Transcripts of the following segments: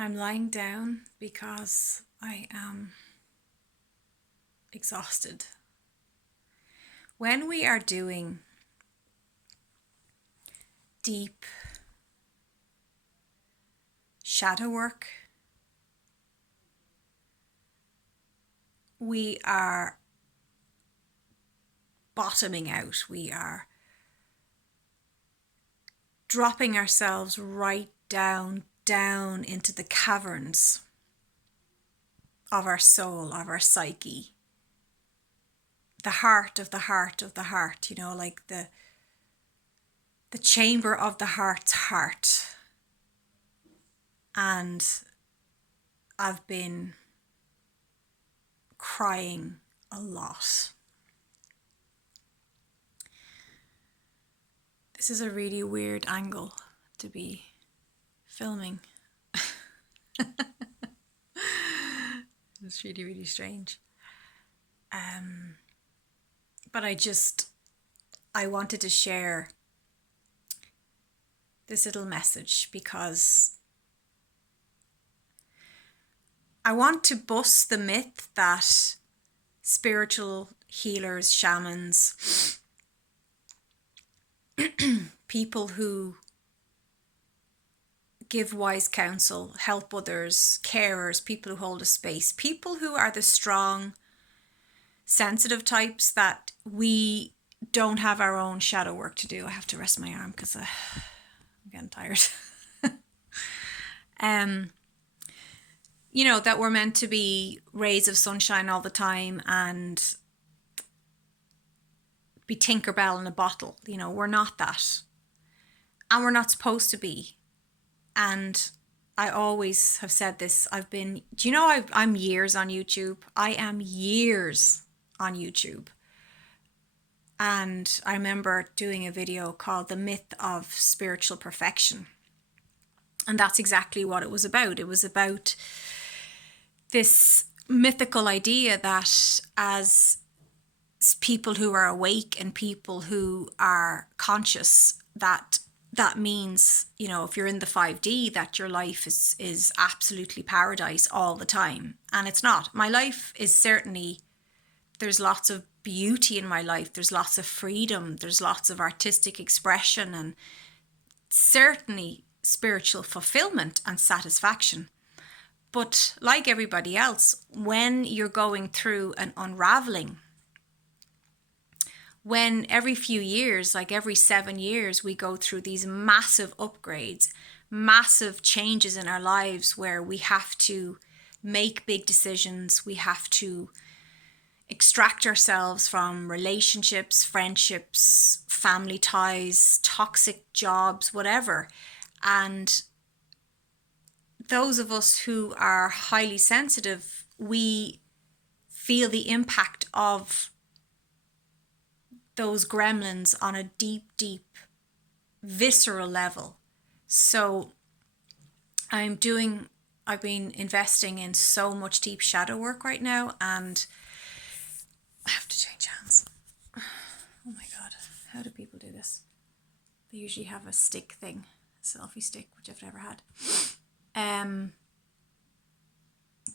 I'm lying down because I am exhausted. When we are doing deep shadow work, we are bottoming out. We are dropping ourselves right down into the caverns of our soul, of our psyche, the heart of the heart of the heart, like the chamber of the heart's heart. And I've been crying a lot. This is a really weird angle to be filming. It's really, really strange. But I wanted to share this little message because I want to bust the myth that spiritual healers, shamans, people who give wise counsel, help others, carers, people who hold a space, people who are the strong, sensitive types, that we don't have our own shadow work to do. I have to rest my arm because I'm getting tired. That we're meant to be rays of sunshine all the time and be Tinkerbell in a bottle. We're not that. And we're not supposed to be. And I always have said this. I'm years on YouTube. I am years on YouTube. And I remember doing a video called The Myth of Spiritual Perfection. And that's exactly what it was about. It was about this mythical idea that as people who are awake and people who are conscious, that means, if you're in the 5D, that your life is absolutely paradise all the time. And it's not. My life is certainly, there's lots of beauty in my life. There's lots of freedom. There's lots of artistic expression and certainly spiritual fulfillment and satisfaction. But like everybody else, when you're going through an unraveling, when every few years, like every 7 years, we go through these massive upgrades, massive changes in our lives where we have to make big decisions, we have to extract ourselves from relationships, friendships, family ties, toxic jobs, whatever. And those of us who are highly sensitive, we feel the impact of those gremlins on a deep, deep, visceral level. So I've been investing in so much deep shadow work right now, and I have to change hands. Oh my God, how do people do this? They usually have a stick thing, a selfie stick, which I've never had.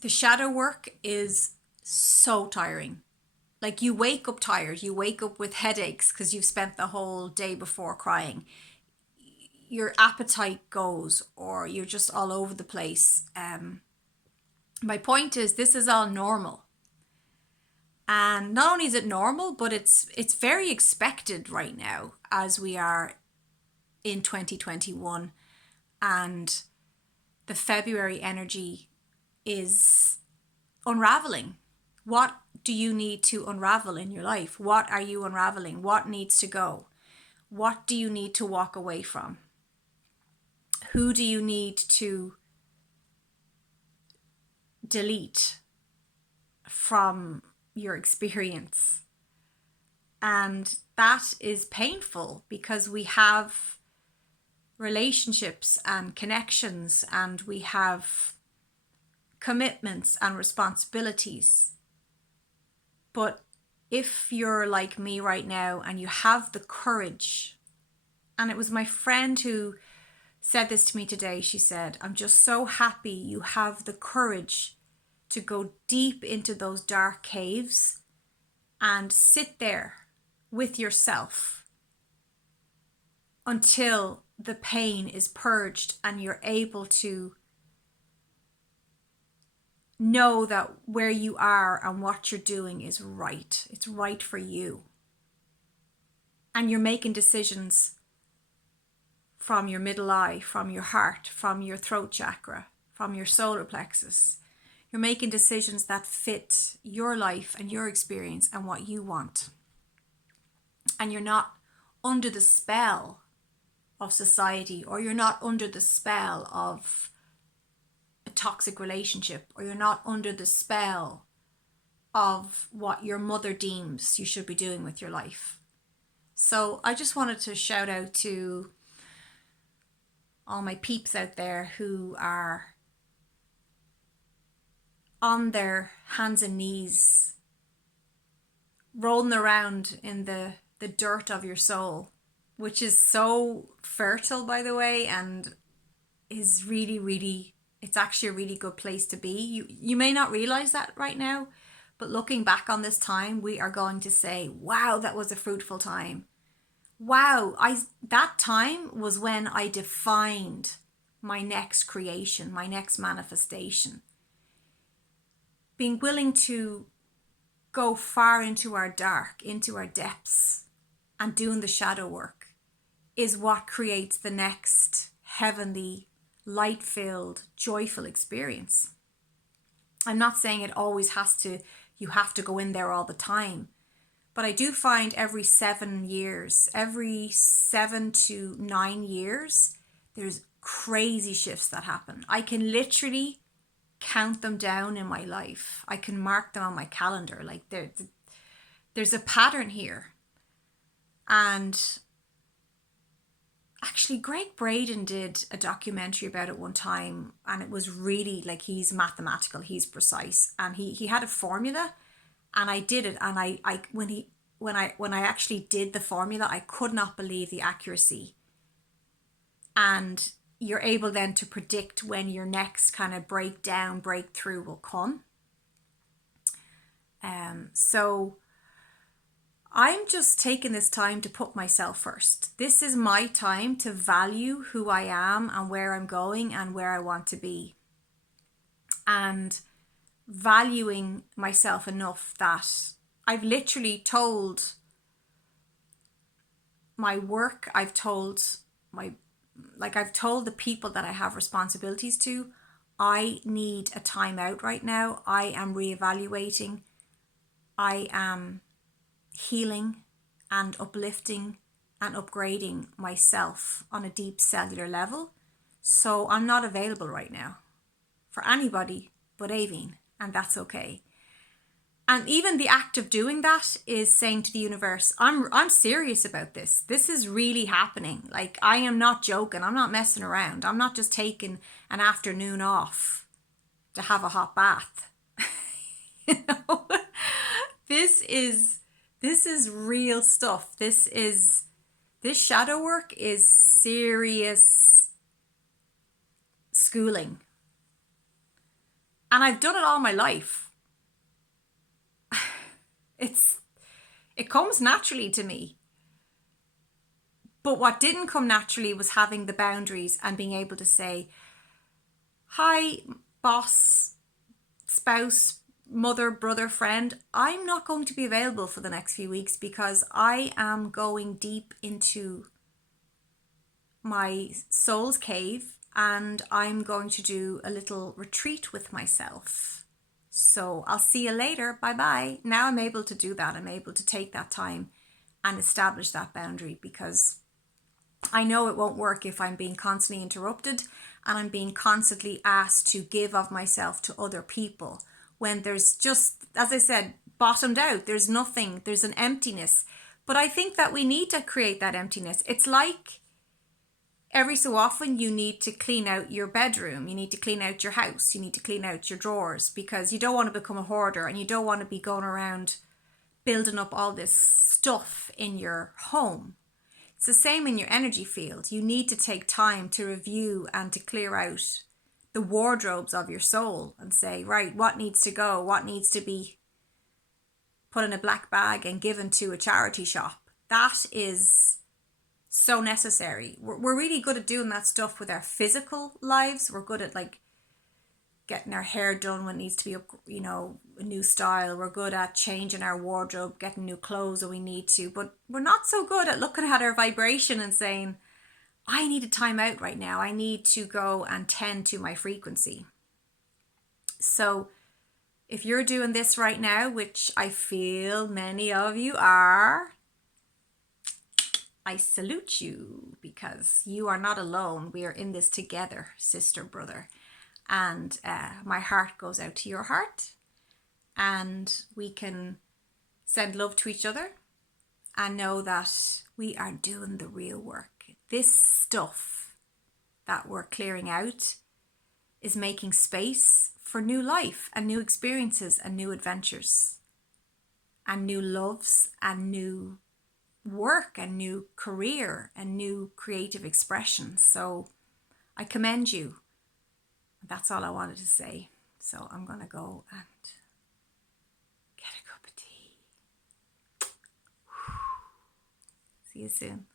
The shadow work is so tiring. Like, you wake up tired, you wake up with headaches because you've spent the whole day before crying. Your appetite goes, or you're just all over the place. My point is, this is all normal. And not only is it normal, but it's very expected right now as we are in 2021, and the February energy is unraveling. What do you need to unravel in your life? What are you unraveling? What needs to go? What do you need to walk away from? Who do you need to delete from your experience? And that is painful because we have relationships and connections, and we have commitments and responsibilities. But if you're like me right now and you have the courage, and it was my friend who said this to me today. She said, I'm just so happy you have the courage to go deep into those dark caves and sit there with yourself until the pain is purged and you're able to know that where you are and what you're doing is right. It's right for you. And you're making decisions from your middle eye, from your heart, from your throat chakra, from your solar plexus. You're making decisions that fit your life and your experience and what you want. And you're not under the spell of society, or you're not under the spell of a toxic relationship, or you're not under the spell of what your mother deems you should be doing with your life. So I just wanted to shout out to all my peeps out there who are on their hands and knees, rolling around in the dirt of your soul, which is so fertile, by the way, and is really, really, it's actually a really good place to be. You may not realize that right now, but looking back on this time, we are going to say, wow, that was a fruitful time. Wow, that time was when I defined my next creation, my next manifestation. Being willing to go far into our dark, into our depths, and doing the shadow work is what creates the next heavenly, light-filled, joyful experience. I'm not saying it always you have to go in there all the time. But I do find every 7 years, every 7 to 9 years, there's crazy shifts that happen. I can literally count them down in my life. I can mark them on my calendar. Like there's a pattern here. And actually, Greg Braden did a documentary about it one time, and it was really like, he's mathematical, he's precise, and he had a formula, and I did it, and I when I actually did the formula, I could not believe the accuracy. And you're able then to predict when your next kind of breakthrough will come. So I'm just taking this time to put myself first. This is my time to value who I am and where I'm going and where I want to be. And valuing myself enough that I've literally told my work, I've told the people that I have responsibilities to, I need a time out right now. I am reevaluating. I am healing and uplifting and upgrading myself on a deep cellular level. So I'm not available right now for anybody but Aveen, and that's okay. And even the act of doing that is saying to the universe, I'm serious about this. This is really happening. Like, I am not joking. I'm not messing around. I'm not just taking an afternoon off to have a hot bath. You know, this is real stuff. This shadow work is serious schooling. And I've done it all my life. It comes naturally to me. But what didn't come naturally was having the boundaries and being able to say, hi, boss, spouse, mother, brother, friend, I'm not going to be available for the next few weeks because I am going deep into my soul's cave and I'm going to do a little retreat with myself. So I'll see you later. Bye-bye. Now I'm able to do that. I'm able to take that time and establish that boundary, because I know it won't work if I'm being constantly interrupted and I'm being constantly asked to give of myself to other people when there's just, as I said, bottomed out. There's nothing. There's an emptiness. But I think that we need to create that emptiness. It's like every so often you need to clean out your bedroom, you need to clean out your house, you need to clean out your drawers, because you don't want to become a hoarder and you don't want to be going around building up all this stuff in your home. It's the same in your energy field. You need to take time to review and to clear out the wardrobes of your soul and say, right, what needs to go? What needs to be put in a black bag and given to a charity shop? That is so necessary. We're really good at doing that stuff with our physical lives. We're good at like getting our hair done when it needs to be, a new style. We're good at changing our wardrobe, getting new clothes when we need to, but we're not so good at looking at our vibration and saying, I need a time out right now. I need to go and tend to my frequency. So if you're doing this right now, which I feel many of you are, I salute you, because you are not alone. We are in this together, sister, brother. And my heart goes out to your heart, and we can send love to each other and know that we are doing the real work. This stuff that we're clearing out is making space for new life and new experiences and new adventures and new loves and new work and new career and new creative expression. So I commend you. That's all I wanted to say. So I'm going to go and get a cup of tea. See you soon.